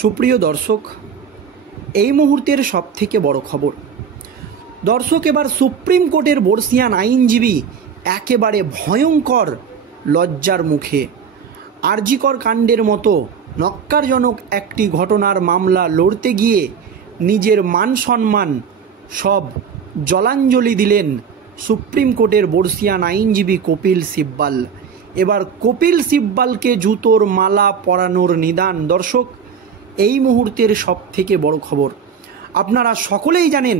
সুপ্রিয় দর্শক, এই মুহূর্তের সবথেকে বড় খবর। দর্শক, এবার সুপ্রিম কোর্টের বর্ষিয়ান আইনজীবী একেবারে ভয়ঙ্কর লজ্জার মুখে। আরজিকর কাণ্ডের মতো নক্কারজনক একটি ঘটনার মামলা লড়তে গিয়ে নিজের মান সম্মান সব জলাঞ্জলি দিলেন সুপ্রিম কোর্টের বর্ষিয়ান আইনজীবী কপিল সিব্বাল। এবার কপিল সিব্বালকে জুতোর মালা পরানোর নিদান। দর্শক, এই মুহূর্তের সবথেকে বড় খবর। আপনারা সকলেই জানেন,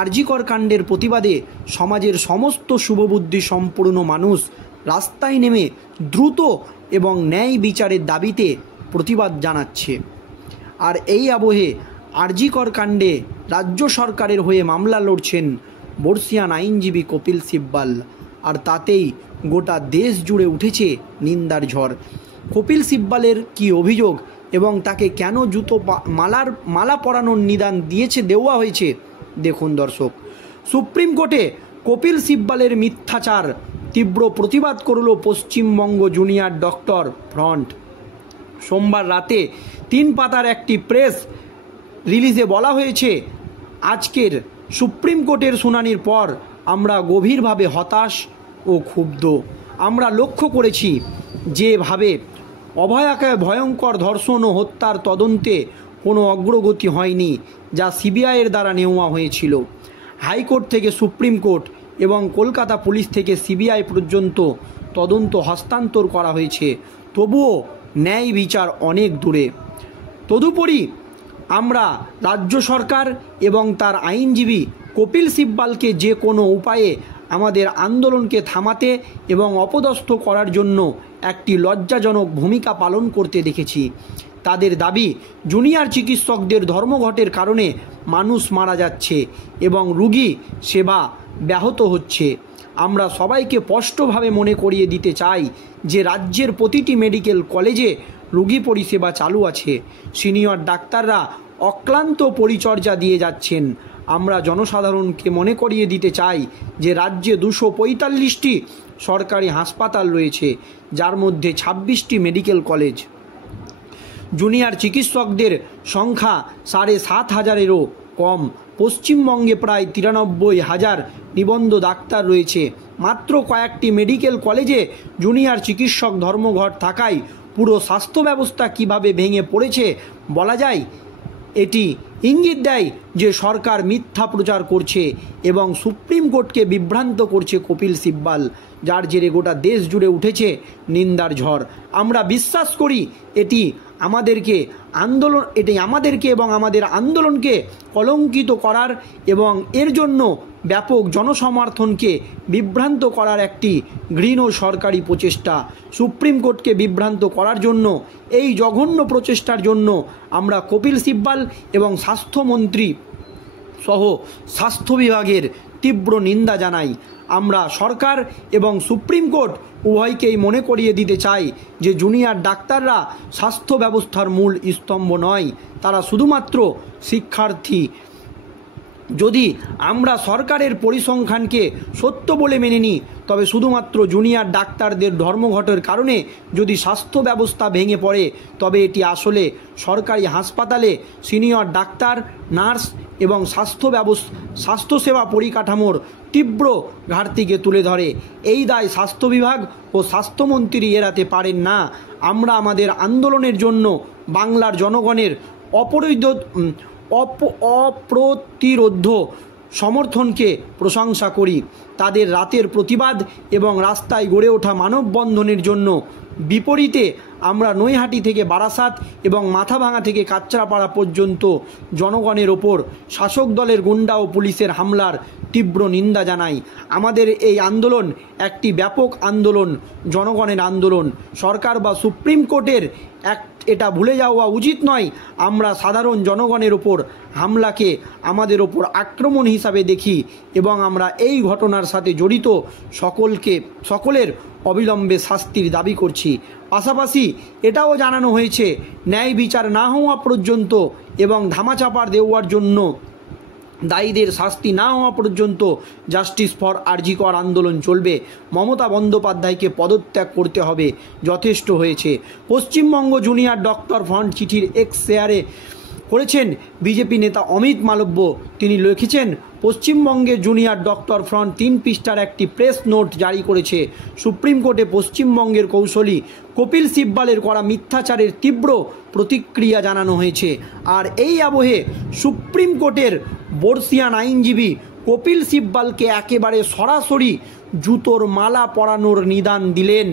আরজিকর কাণ্ডের প্রতিবাদে সমাজের সমস্ত শুভবুদ্ধি সম্পূর্ণ মানুষ রাস্তায় নেমে দ্রুত এবং ন্যায় বিচারের দাবিতে প্রতিবাদ জানাচ্ছে। আর এই আবহে আরজিকর কাণ্ডে রাজ্য সরকারের হয়ে মামলা লড়ছেন বর্ষিয়ান আইনজীবী কপিল সিব্বাল। আর তাতেই গোটা দেশ জুড়ে উঠেছে নিন্দার ঝড়। কপিল সিব্বালের কি অভিযোগ এবং তাকে কেন মালা পরানোর নিদান দেওয়া হয়েছে দেখুন দর্শক। সুপ্রিম কোর্টে কপিল সিব্বালের মিথ্যাচার তীব্র প্রতিবাদ করল পশ্চিমবঙ্গ জুনিয়র ডক্টর ফ্রন্ট। সোমবার রাতে 3 পাতার একটি প্রেস রিলিজে বলা হয়েছে, আজকের সুপ্রিম কোর্টের শুনানির পর আমরা গভীরভাবে হতাশ ও ক্ষুব্ধ। আমরা লক্ষ্য করেছি যেভাবে অভয়াকে ভয়ঙ্কর ধর্ষণ ও হত্যার তদন্তে কোনো অগ্রগতি হয়নি, যা সিবিআইয়ের দ্বারা নেওয়া হয়েছিল। হাইকোর্ট থেকে সুপ্রিম কোর্ট এবং কলকাতা পুলিশ থেকে সিবিআই পর্যন্ত তদন্ত হস্তান্তর করা হয়েছে, তবুও ন্যায় বিচার অনেক দূরে। তদুপরি আমরা রাজ্য সরকার এবং তার আইনজীবী কপিল সিব্বালকে যে কোনো উপায়ে আমাদের আন্দোলনকে থামাতে এবং অপদস্থ করার জন্য একটি লজ্জাজনক ভূমিকা পালন করতে দেখেছি। তাদের দাবি, জুনিয়র চিকিৎসকদের ধর্মঘটের কারণে মানুষ মারা যাচ্ছে এবং রোগী সেবা ব্যাহত হচ্ছে। আমরা সবাইকে স্পষ্টভাবে মনে করিয়ে দিতে চাই যে রাজ্যের প্রতিটি মেডিকেল কলেজে রোগী পরিষেবা চালু আছে। সিনিয়র ডাক্তাররা অক্লান্ত পরিচর্যা দিয়ে যাচ্ছেন। আমরা জনসাধারণকে মনে করিয়ে দিতে চাই যে রাজ্যে 245টি সরকারি হাসপাতাল রয়েছে, যার মধ্যে 26টি মেডিকেল কলেজ। জুনিয়র চিকিৎসকদের সংখ্যা 7,500-এরও কম। পশ্চিমবঙ্গে প্রায় 93,000 নিবন্ধ ডাক্তার রয়েছে। মাত্র কয়েকটি মেডিকেল কলেজে জুনিয়র চিকিৎসক ধর্মঘট থাকায় পুরো স্বাস্থ্য ব্যবস্থা কীভাবে ভেঙে পড়েছে বলা যায়। এটি ইঙ্গিত দেয় যে সরকার মিথ্যা প্রচার করছে এবং সুপ্রিম কোর্টকে বিভ্রান্ত করছে কপিল সিব্বাল, যার জেরে গোটা দেশ জুড়ে উঠেছে নিন্দার ঝড়। আমরা বিশ্বাস করি এটি আমাদেরকে এবং আমাদের আন্দোলনকে কলঙ্কিত করার এবং এর জন্য ব্যাপক জনসমর্থনকে বিভ্রান্ত করার একটি ঘৃণ্য সরকারি প্রচেষ্টা। সুপ্রিম কোর্টকে বিভ্রান্ত করার জন্য এই জঘন্য প্রচেষ্টার জন্য আমরা কপিল সিব্বাল এবং স্বাস্থ্যমন্ত্রী সহ স্বাস্থ্য বিভাগের তীব্র নিন্দা জানাই। আমরা সরকার এবং সুপ্রিম কোর্ট উভয়কেই মনে করিয়ে দিতে চাই যে জুনিয়র ডাক্তাররা স্বাস্থ্য ব্যবস্থার মূল স্তম্ভ নয়, তারা শুধুমাত্র শিক্ষার্থী। যদি আমরা সরকারের পরিসংখ্যানকে সত্য বলে মেনে নিই, তবে শুধুমাত্র জুনিয়র ডাক্তারদের ধর্মঘটের কারণে যদি স্বাস্থ্য ব্যবস্থা ভেঙে পড়ে, তবে এটি আসলে সরকারি হাসপাতালে সিনিয়র ডাক্তার, নার্স এবং স্বাস্থ্যসেবা পরিকাঠামোর তীব্র ঘাটতিকে তুলে ধরে। এই দায় স্বাস্থ্য বিভাগ ও স্বাস্থ্যমন্ত্রী এড়াতে পারেন না। আমরা আমাদের আন্দোলনের জন্য বাংলার জনগণের অপ্রতিরোধ্য সমর্থনকে প্রশংসা করি। তাদের রাতের প্রতিবাদ এবং রাস্তায় গড়ে ওঠা মানববন্ধনের জন্য বিপরীতে আমরা নৈহাটি থেকে বারাসাত এবং মাথাভাঙা থেকে কাঁচরাপাড়া পর্যন্ত জনগণের ওপর শাসক দলের গুন্ডা ও পুলিশের হামলার তীব্র নিন্দা জানাই। আমাদের এই আন্দোলন একটি ব্যাপক আন্দোলন, জনগণের আন্দোলন। সরকার বা সুপ্রিম কোর্টের এটা ভুলে যাওয়া উচিত নয়। আমরা সাধারণ জনগণের ওপর হামলাকে আমাদের ওপর আক্রমণ হিসাবে দেখি এবং আমরা এই ঘটনার সাথে জড়িত সকলের অবিলম্বে শাস্তির দাবি করছি। পাশাপাশি এটাও জানানো হয়েছে, ন্যায় বিচার না হওয়া পর্যন্ত এবং ধামাচাপা দেওয়ার জন্য দায়ীদের শাস্তি না হওয়া পর্যন্ত জাস্টিস ফর আরজি কর আন্দোলন চলবে। মমতা বন্দ্যোপাধ্যায়কে পদত্যাগ করতে হবে, যথেষ্ট হয়েছে। পশ্চিমবঙ্গ জুনিয়র ডক্টর ফ্রন্ট চিঠির এক্স শেয়ারে করেছেন বিজেপি নেতা অমিত মালব্য। তিনি লিখেছেন, পশ্চিমবঙ্গে জুনিয়র ডক্টর ফ্রন্ট 3 পৃষ্ঠার একটি প্রেস নোট জারি করেছে। সুপ্রিম কোর্টে পশ্চিমবঙ্গের কৌশলী কপিল সিব্বালের করা মিথ্যাচারের তীব্র প্রতিক্রিয়া জানানো হয়েছে। আর এই আবহে সুপ্রিম কোর্টের বর্ষিয়ান আইনজীবী কপিল সিব্বালকে একেবারে সরাসরি জুতোর মালা পরানোর নিদান দিলেন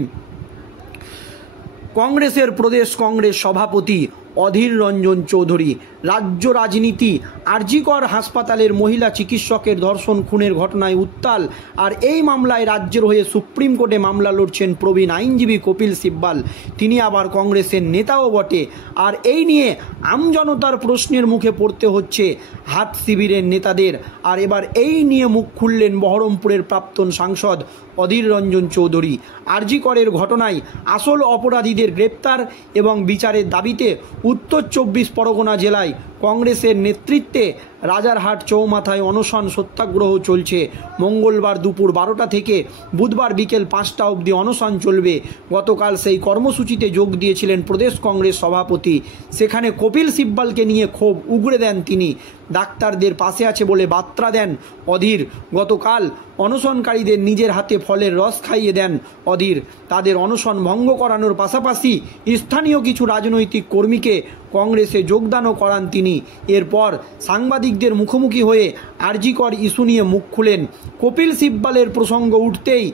কংগ্রেসের প্রদেশ কংগ্রেস সভাপতি অধীর রঞ্জন চৌধুরী। রাজ্য রাজনীতি আরজি কর হাসপাতালের মহিলা চিকিৎসকের ধর্ষণ খুনের ঘটনায় উত্তাল। আর এই মামলায় রাজ্যের হয়ে সুপ্রিম কোর্টে মামলা লড়ছেন প্রবীণ আইনজীবী কপিল সিব্বাল। তিনি আবার কংগ্রেসের নেতাও বটে। আর এই নিয়ে আমজনতার প্রশ্নের মুখে পড়তে হচ্ছে হাত শিবিরের নেতাদের। আর এবার এই নিয়ে মুখ খুললেন বহরমপুরের প্রাক্তন সাংসদ অধীর রঞ্জন চৌধুরী। আরজি করের ঘটনায় আসল অপরাধীদের গ্রেপ্তার এবং বিচারের দাবিতে উত্তর 24 পরগনা জেলায় কংগ্রেসের নেতৃত্বে রাজারহাট চৌমাথায় অনশন সত্যাগ্রহ চলছে। মঙ্গলবার দুপুর 12টা থেকে বুধবার বিকেল 5টা অবধি অনশন চলবে। গতকাল সেই কর্মসূচিতে যোগ দিয়েছিলেন প্রদেশ কংগ্রেস সভাপতি। সেখানে কপিল সিব্বালকে নিয়ে ক্ষোভ উগরে দেন তিনি। ডাক্তারদের পাশে আছে বলে বার্তা দেন অধীর। গতকাল অনশনকারীদের নিজের হাতে ফলের রস খাইয়ে দেন অধীর। তাদের অনশন ভঙ্গ করানোর পাশাপাশি স্থানীয় কিছু রাজনৈতিক কর্মীকে কংগ্রেসে যোগদানও করান তিনি। এরপর সাংবাদিকদের মুখোমুখি হয়ে আরজি কর ইস্যু নিয়ে মুখ খুলেন। কপিল সিব্বালের প্রসঙ্গ উঠতেই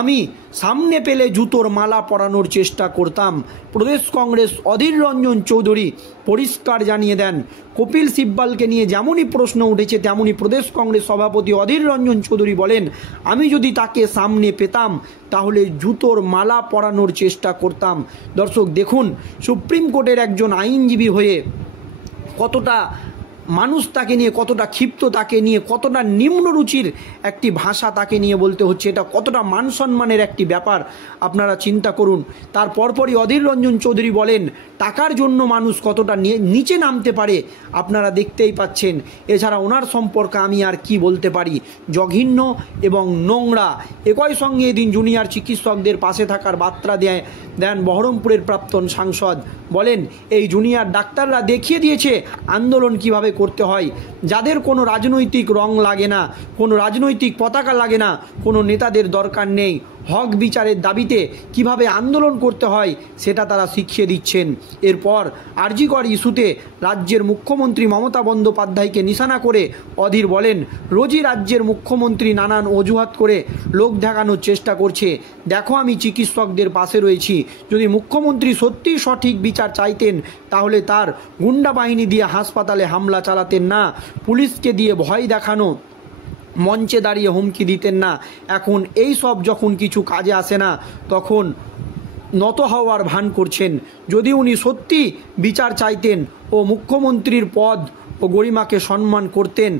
আমি সামনে পেলে জুতোর মালা পরানোর চেষ্টা করতাম। প্রদেশ কংগ্রেস অধীর রঞ্জন চৌধুরী পরিষ্কার জানিয়ে দেন, কপিল সিব্বালকে নিয়ে যেমনই প্রশ্ন উঠেছে তেমনই প্রদেশ কংগ্রেস সভাপতি অধীর রঞ্জন চৌধুরী বলেন, আমি যদি তাকে সামনে পেতাম তাহলে জুতোর মালা পরানোর চেষ্টা করতাম। দর্শক দেখুন, সুপ্রিম কোর্টের একজন আইনজীবী হয়ে কতটা মানুষ তাকে নিয়ে কতটা ক্ষিপ্ত, তাকে নিয়ে কতটা নিম্নরুচির একটি ভাষা তাকে নিয়ে বলতে হচ্ছে। এটা কতটা মান সম্মানের একটি ব্যাপার আপনারা চিন্তা করুন। তার পরপরই অধীর রঞ্জন চৌধুরী বলেন, টাকার জন্য মানুষ কতটা নিচে নামতে পারে আপনারা দেখতেই পাচ্ছেন। এছাড়া ওনার সম্পর্কে আমি আর কি বলতে পারি, জঘন্য এবং নোংরা। একই সঙ্গে এদিন জুনিয়র চিকিৎসকদের পাশে থাকার বার্তা দেন বহরমপুরের প্রাক্তন সাংসদ। বলেন, এই জুনিয়র ডাক্তাররা দেখিয়ে দিয়েছে আন্দোলন কিভাবে করতে হয়। যাদের কোনো রাজনৈতিক রং লাগে না, কোনো রাজনৈতিক পতাকা লাগে না, কোনো নেতাদের দরকার নেই। হক বিচারের দাবিতে কিভাবে আন্দোলন করতে হয় সেটা তারা শিখিয়ে দিচ্ছেন। এরপর আরজি কর ইস্যুতে রাজ্যের মুখ্যমন্ত্রী মমতা বন্দ্যোপাধ্যায়কে নিশানা করে অধীর বলেন, রোজই রাজ্যের মুখ্যমন্ত্রী নানান অজুহাত করে লোক দেখানোর চেষ্টা করছে। দেখো, আমি চিকিৎসকদের পাশে রয়েছি। যদি মুখ্যমন্ত্রী সত্যিই সঠিক বিচার চাইতেন তাহলে তার গুন্ডা বাহিনী দিয়ে হাসপাতালে হামলা চালাতেন না, পুলিশকে দিয়ে ভয় দেখানো, মঞ্চে দাঁড়িয়ে হুমকি দিতেন না। এখন এই সব যখন কিছু কাজে আসে না তখন নত হওয়ার ভান করছেন। যদি উনি সত্যি বিচার চাইতেন ও মুখ্যমন্ত্রীর পদ ও গরিমাকে সম্মান করতেন